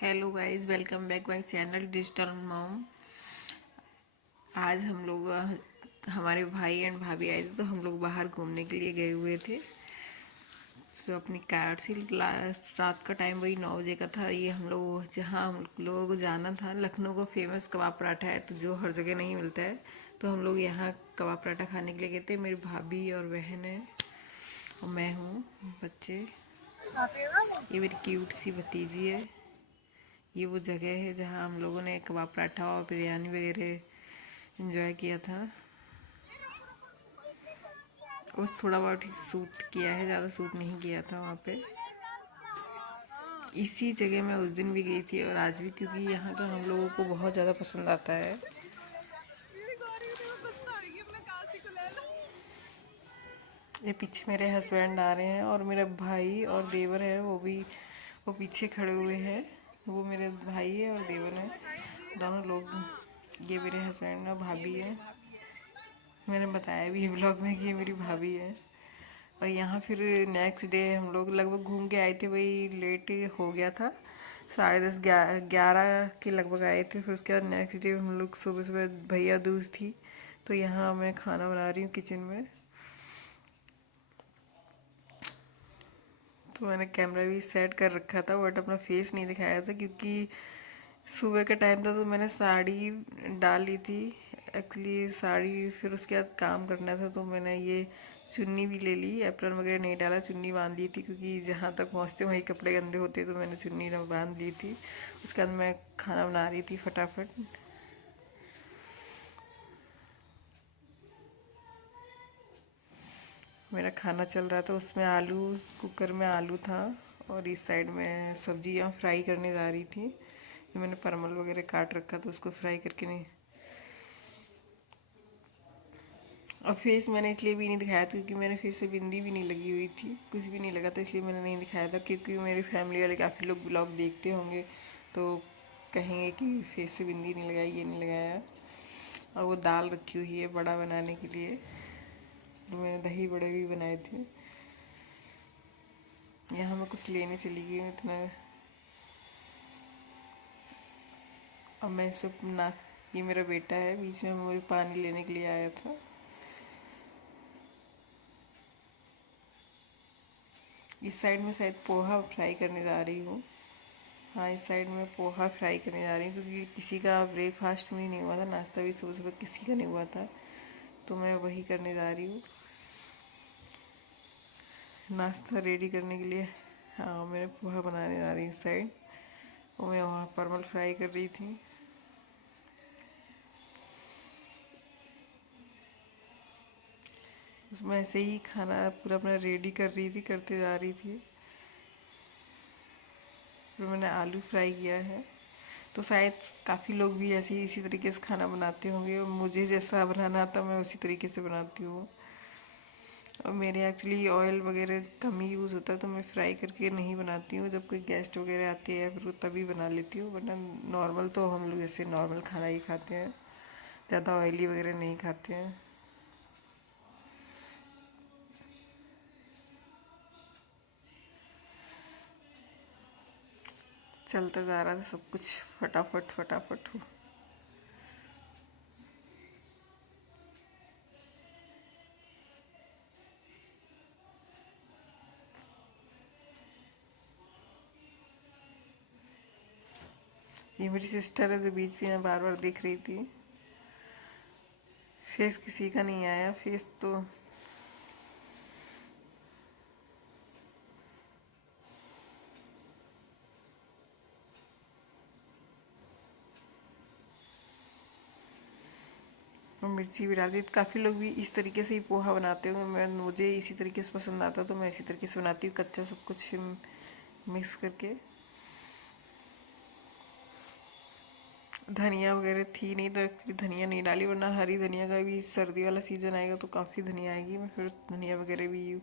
Hello guys, welcome back my channel digital mom. आज हम लोग हमारे भाई एंड भाभी आए थे, तो हम लोग बाहर घूमने के लिए गए हुए थे। सो अपनी कार से रात का टाइम वही 9 बजे का था। ये हम लोग जहाँ हम लोगों को जाना था, लखनऊ का फेमस कबाब पराठा है, तो जो हर जगह नहीं मिलता है, तो हम लोग यहाँ कबाब पराठा खाने के लिए गए थे। मेरी भाभी और बहन है और मैं हूँ, बच्चे। ये मेरी क्यूट सी भतीजी है। ये वो जगह है जहाँ हम लोगों ने कबाब पराठा और बिरयानी वगैरह एंजॉय किया था। बस थोड़ा बहुत ही सूट किया है, ज़्यादा सूट नहीं किया था वहाँ पे। इसी जगह मैं उस दिन भी गई थी और आज भी, क्योंकि यहाँ का हम लोगों को बहुत ज़्यादा पसंद आता है। ये पीछे मेरे हस्बैंड आ रहे हैं और मेरा भाई और देवर है, वो पीछे खड़े हुए हैं। वो मेरे भाई है और देवर है, दोनों लोग। ये मेरे हस्बैंड और भाभी है। मैंने बताया भी है ब्लॉग में कि ये मेरी भाभी है। और यहाँ फिर नेक्स्ट डे हम लोग लगभग घूम के आए थे, वही लेट हो गया था। 10:30 11 के लगभग आए थे। फिर उसके बाद नेक्स्ट डे हम लोग सुबह सुबह भैया दूज थी, तो यहाँ मैं खाना बना रही हूँ किचन में। तो मैंने कैमरा भी सेट कर रखा था, बट अपना फेस नहीं दिखाया था क्योंकि सुबह का टाइम था। तो मैंने साड़ी डाल ली थी एक्चुअली साड़ी। फिर उसके बाद काम करना था, तो मैंने ये चुन्नी भी ले ली। एप्रन वगैरह नहीं डाला, चुन्नी बांध ली थी क्योंकि जहाँ तक पहुँचते वहीं कपड़े गंदे होते, तो मैंने चुन्नी बांध ली थी। उसके बाद मैं खाना बना रही थी फटाफट। मेरा खाना चल रहा था, उसमें आलू, कुकर में आलू था और इस साइड में सब्जियां फ्राई करने जा रही थी। ये मैंने परमल वगैरह काट रखा था, उसको फ्राई करके नहीं। और फेस मैंने इसलिए भी नहीं दिखाया था क्योंकि मेरे फेस पे बिंदी भी नहीं लगी हुई थी, कुछ भी नहीं लगा था, इसलिए मैंने नहीं दिखाया था। क्योंकि मेरी फैमिली वाले काफ़ी लोग ब्लॉग देखते होंगे तो कहेंगे कि फेस पे बिंदी नहीं लगाई, ये नहीं लगाया। और वो दाल रखी हुई है बड़ा बनाने के लिए, तो मैंने दही बड़े भी बनाए थे। यहाँ मैं कुछ लेने चली गई हूँ इतना। अब मैं सब ना, ये मेरा बेटा है, बीच में मुझे पानी लेने के लिए आया था। इस साइड में शायद पोहा फ्राई करने जा रही हूँ। हाँ, इस साइड में पोहा फ्राई करने जा रही हूँ क्योंकि किसी का ब्रेकफास्ट में नहीं हुआ था, नाश्ता भी सुबह सुबह किसी का नहीं हुआ था, तो मैं वही करने जा रही हूँ, नाश्ता रेडी करने के लिए। हाँ, मैं पोहा बनाने जा रही हूँ इस साइड, और मैं वहाँ परमल फ्राई कर रही थी। उसमें ऐसे ही खाना पूरा अपना रेडी कर रही थी, करते जा रही थी। फिर मैंने आलू फ्राई किया है। तो शायद काफ़ी लोग भी ऐसे ही इसी तरीके से खाना बनाते होंगे, और मुझे जैसा बनाना आता मैं उसी तरीके से बनाती हूँ। और मेरे एक्चुअली ऑयल वगैरह कम ही यूज़ होता है, तो मैं फ्राई करके नहीं बनाती हूँ। जब कोई गेस्ट वगैरह आते हैं फिर तभी बना लेती हूँ, वरना नॉर्मल तो हम लोग जैसे नॉर्मल खाना ही खाते हैं, ज़्यादा ऑयली वगैरह नहीं खाते हैं। चलता जा रहा था सब कुछ फटाफट फटाफट हो। ये मेरी सिस्टर है जो बीच में बार बार देख रही थी। फेस किसी का नहीं आया, फेस तो और मिर्ची भी डाल दी। काफ़ी लोग भी इस तरीके से ही पोहा बनाते होंगे, मुझे इसी तरीके से पसंद आता, तो मैं इसी तरीके से बनाती हूँ, कच्चा सब कुछ मिक्स करके। धनिया वगैरह थी नहीं तो एक्चुअली धनिया नहीं डाली, वरना हरी धनिया का भी सर्दी वाला सीज़न आएगा तो काफ़ी धनिया आएगी, मैं फिर धनिया वगैरह भी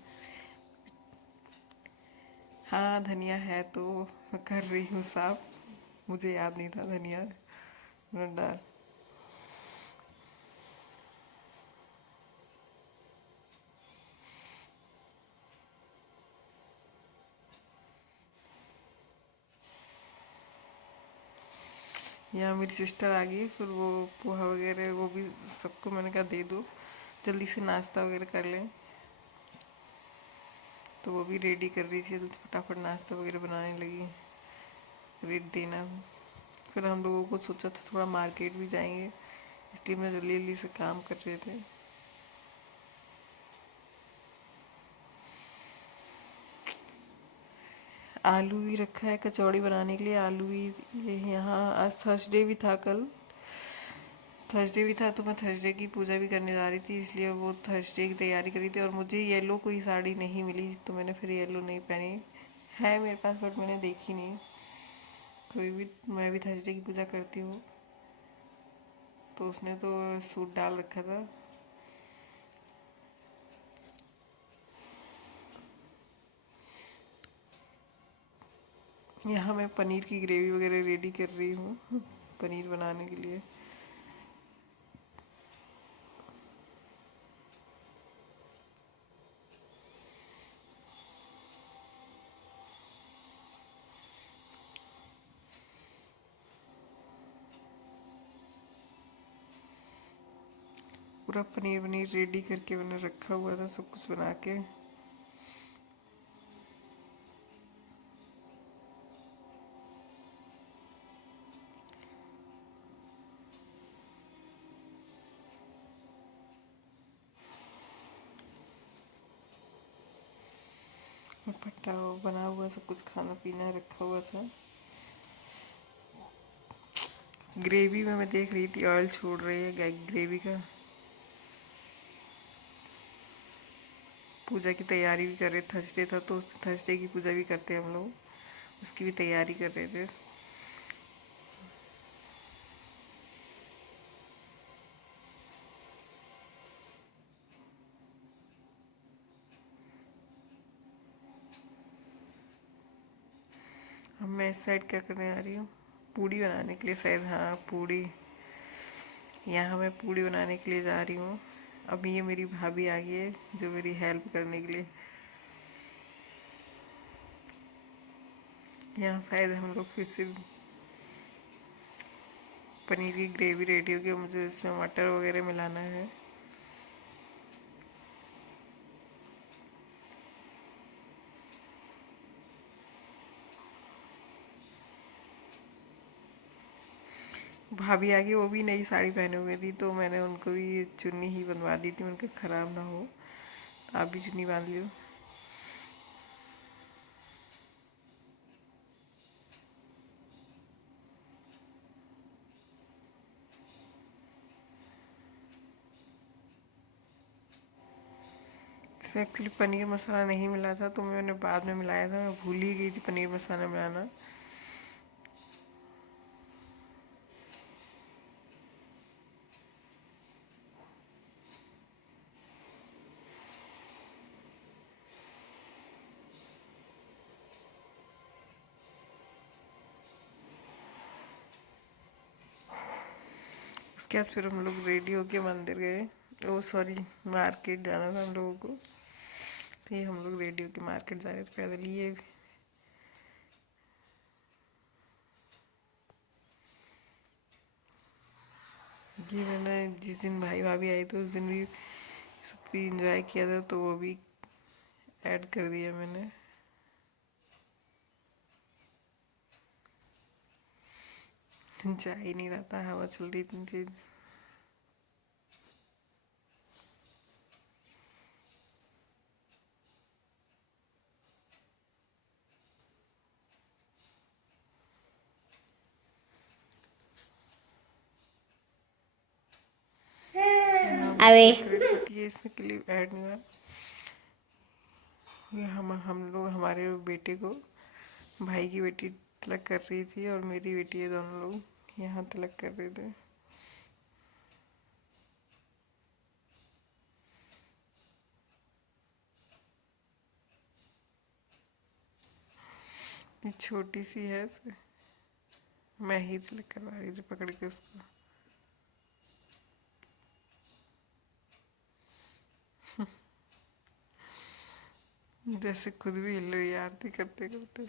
हाँ, धनिया है तो मैं कर रही हूँ साफ। मुझे याद नहीं था धनिया मैं डाल। यहाँ मेरी सिस्टर आ गई, फिर वो पोहा वगैरह वो भी सबको मैंने कहा दे दो, जल्दी से नाश्ता वगैरह कर लें। तो वो भी रेडी कर रही थी, तो फटाफट नाश्ता वगैरह बनाने लगी, रेड देना। फिर हम लोगों को सोचा था थोड़ा मार्केट भी जाएंगे, इसलिए मैं जल्दी जल्दी से काम कर रहे थे। आलू भी रखा है कचौड़ी बनाने के लिए, आलू भी। ये यहाँ आज थर्सडे भी था, कल थर्सडे भी था, तो मैं थर्सडे की पूजा भी करने जा रही थी, इसलिए वो थर्सडे की तैयारी करी थी। और मुझे येलो कोई साड़ी नहीं मिली, तो मैंने फिर येलो नहीं पहनी। है मेरे पास, बट मैंने देखी नहीं कोई भी। मैं भी थर्सडे की पूजा करती हूँ, तो उसने तो सूट डाल रखा था। यहाँ मैं पनीर की ग्रेवी वगैरह रेडी कर रही हूँ पनीर बनाने के लिए। पूरा पनीर वनीर रेडी करके मैंने रखा हुआ था, सब कुछ बना के। पट्टा बना हुआ, सब कुछ खाना पीना रखा हुआ था। ग्रेवी में मैं देख रही थी ऑयल छोड़ रही है ग्रेवी का। पूजा की तैयारी भी कर रहे, थर्सडे था तो उस थर्सडे की पूजा भी करते हैं हम लोग, उसकी भी तैयारी कर रहे थे। अब मैं इस साइड क्या करने आ रही हूँ, पूड़ी बनाने के लिए शायद, हाँ पूड़ी। यहाँ मैं पूड़ी बनाने के लिए जा रही हूँ। अब ये मेरी भाभी आ गई है, जो मेरी हेल्प करने के लिए। यहाँ शायद हम लोग फिर से पनीर की ग्रेवी रेडी हो गई, मुझे इसमें मटर वगैरह मिलाना है। भाभी आ गई, वो भी नई साड़ी पहने हुए थी, तो मैंने उनको भी चुन्नी ही बनवा दी थी, उनके ख़राब ना हो। तो आप भी चुन्नी बांध लियो। इसमें एक्चुअली पनीर मसाला नहीं मिला था, तो मैंने बाद में मिलाया था, मैं भूल ही गई थी पनीर मसाला मिलाना। उसके बाद फिर हम लोग रेडी होके मंदिर गए। ओ सॉरी, मार्केट जाना था हम लोगों को। तो ये हम लोग रेडी होके मार्केट जा रहे थे पैदल। ये मैंने जिस दिन भाई भाभी आए थे, उस दिन भी सब भी इंजॉय किया था, तो वो भी ऐड कर दिया मैंने। जा ही नहीं रहा था, हवा चल रही इतनी तेज। अरे बट ये इसमें क्लिप ऐड नहीं हुआ। ये हम लोग हमारे बेटे को, भाई की बेटी तिलक कर रही थी, और मेरी बेटी है, दोनों लोग यहाँ तिलक कर रहे थे। ये छोटी सी है, मैं ही तिलक करवा रही थी पकड़ के उसको। जैसे खुद भी हिल रही है आरती करते करते।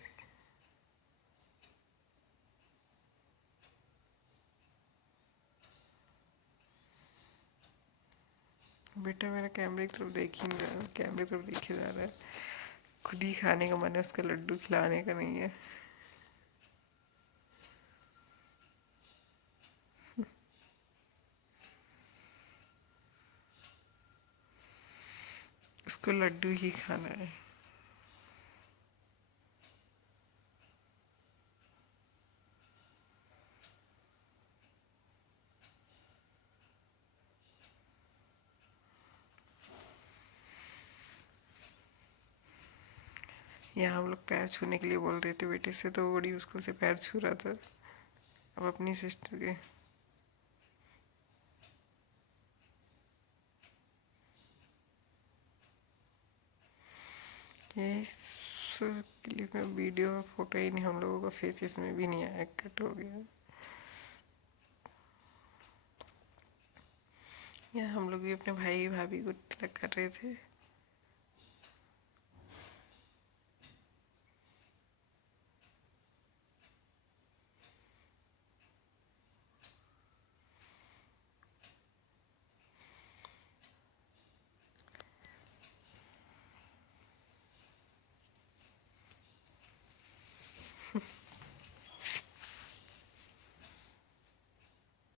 बेटा मेरा कैमरे की तरफ देख ही नहीं रहा है, कैमरे की तरफ देखे जा रहा है। खुद ही खाने का मन है, उसका लड्डू खिलाने का नहीं है। उसको लड्डू ही खाना है। यहाँ हम लोग पैर छूने के लिए बोल रहे थे बेटे से, तो बड़ी मुश्किल से पैर छू रहा था। अब अपनी सिस्टर के ये क्लिप में, वीडियो में फोटो ही नहीं, हम लोगों का फेस इसमें भी नहीं आया, कट हो गया। यहाँ हम लोग भी अपने भाई भाभी को तिलक कर रहे थे।